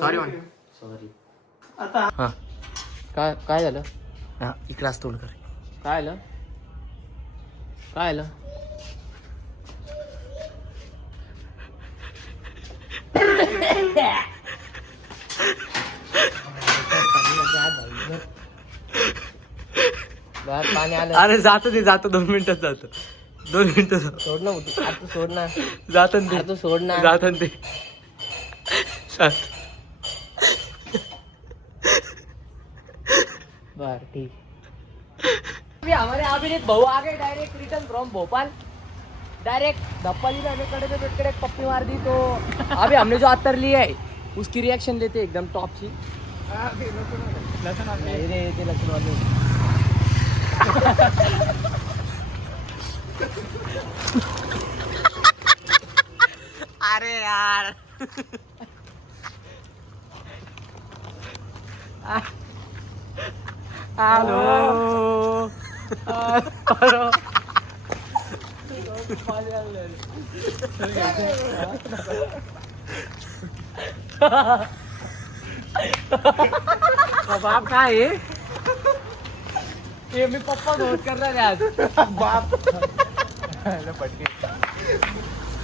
Sorry आता हा काय झालं? हा इकडेच तोड कर. काय आलं? काय आलं? पाणी आलं. अरे जातो ते, जातो 2 मिनिटात जातो. 2 मिनिटं सोड ना. तू सोड ना. जातो ते. तू सोड ना. जातो ते. बर ठीक. अभी हमारे अभिनीत भाऊ आ गए direct return from Bhopal. Direct धप्पा ली मेरे कड़े पे बैठ कर एक पप्पी मार दी. तो अभी हमने जो अत्तर लिया है उसकी रिएक्शन लेते एकदम टॉप ची. लसन वाले अरे यार हेलो बाप काय आहे? ये मी पप्पा सोबत करणार आहे आज. बाप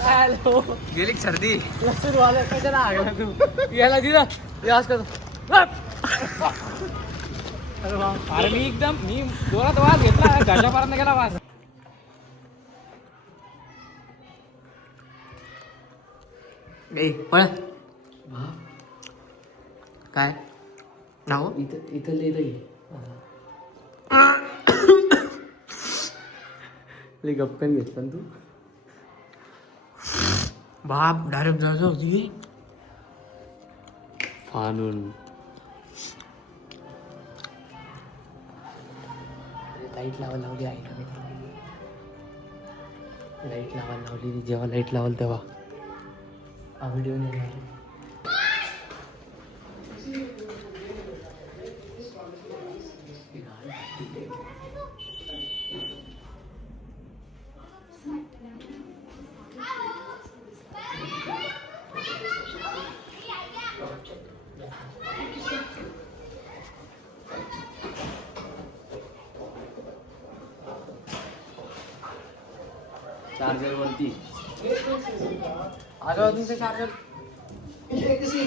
हॅलो गेली सर्दी. लसूण वाला कशाला आगला तू? याला दिला यास करतो. अरे मी एकदम जोरात वाज घेतला. घशापर्यंत गेला वाज. पळ काय नाव इथं लिहिलं गप्पन घेतला तू. बाप डायरेक्ट जायचं होती फानून. लाईट लावायला लावली आहे. लाईट लावायला लावली. जेव्हा लाईट लावल तेव्हा व्हिडिओ नाही. चार्जर वरती आगे वरती से चार्जर किसी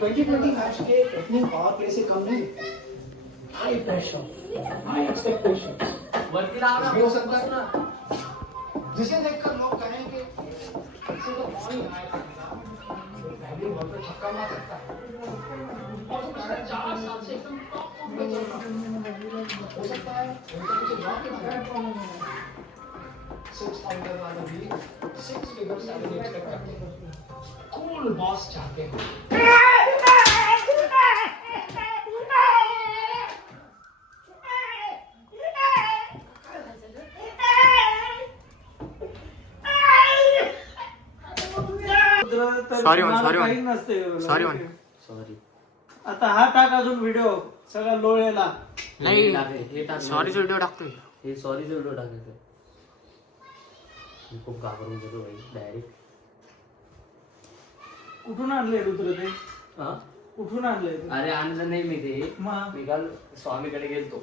2020 मैच के इतने पावर प्ले से कम नहीं. हाई प्रेशर, हाई एक्सपेक्टेशंस. वरती लावना हो सकता है ना, जिसे देखकर लोग कहेंगे इससे तो बॉल ही आएगा. पहले बॉल पे छक्का मार सकता है और तो पिछले 4 साल से एकदम टॉप पे चल रहा है. हो सकता है उनके पीछे लॉक के बगैर 6 पॉइंटर वाला भी 6 फिगर सैलरी एक्सपेक्ट करते हैं. कूल बॉस चाहते हैं. सॉरी आता हा टाक अजून व्हिडिओ सगळा लोळेला नाही. सॉरीचा व्हिडिओ टाकतोय. हे सॉरीचा व्हिडिओ टाकायचा. खूप घाबरून गेलो भाई डायरेक्ट. कुठून आणले रुद्र ते? कुठून आणले? अरे आणलं नाही मी ते. मी काल स्वामीकडे गेलतो.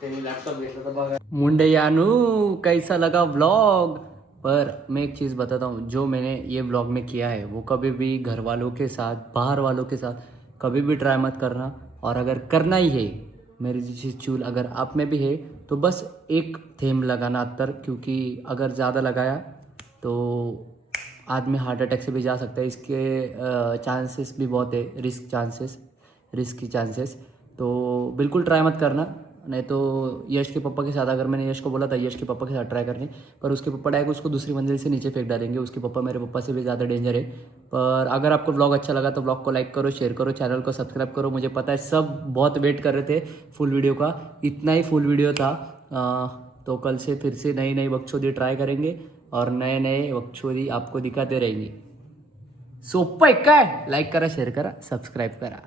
त्यांनी लॅपटॉप घेतला तर बघा. मुंडेयानू कैसा लगा व्लॉग? पर मैं एक चीज़ बताता हूँ, जो मैंने ये व्लॉग में किया है वो कभी भी घर वालों के साथ, बाहर वालों के साथ कभी भी ट्राई मत करना. और अगर करना ही है, मेरी जैसी चूल अगर आप में भी है तो बस एक थेम लगाना अत्तर. क्योंकि अगर ज़्यादा लगाया तो आदमी हार्ट अटैक से भी जा सकता है. इसके चांसेस भी बहुत है, रिस्क की चांसेस. तो बिल्कुल ट्राई मत करना. नहीं तो यश के पापा के साथ, अगर मैंने यश को बोला था यश के पापा के साथ ट्राई करने, पर उसके पापा डायरेक्ट उसको दूसरी मंजिल से नीचे फेंक डालेंगे. उसके पापा मेरे पापा से भी ज़्यादा डेंजर है. पर अगर आपको व्लॉग अच्छा लगा तो व्लॉग को लाइक करो, शेयर करो, चैनल को सब्सक्राइब करो. मुझे पता है सब बहुत वेट कर रहे थे फुल वीडियो का. इतना ही फुल वीडियो था. तो कल से फिर से नई नई बकचोदी ट्राई करेंगे और नए नए बकचोदी आपको दिखाते रहेंगे. सोपं आहे काय? लाईक करा, शेअर करा, सबस्क्राईब करा.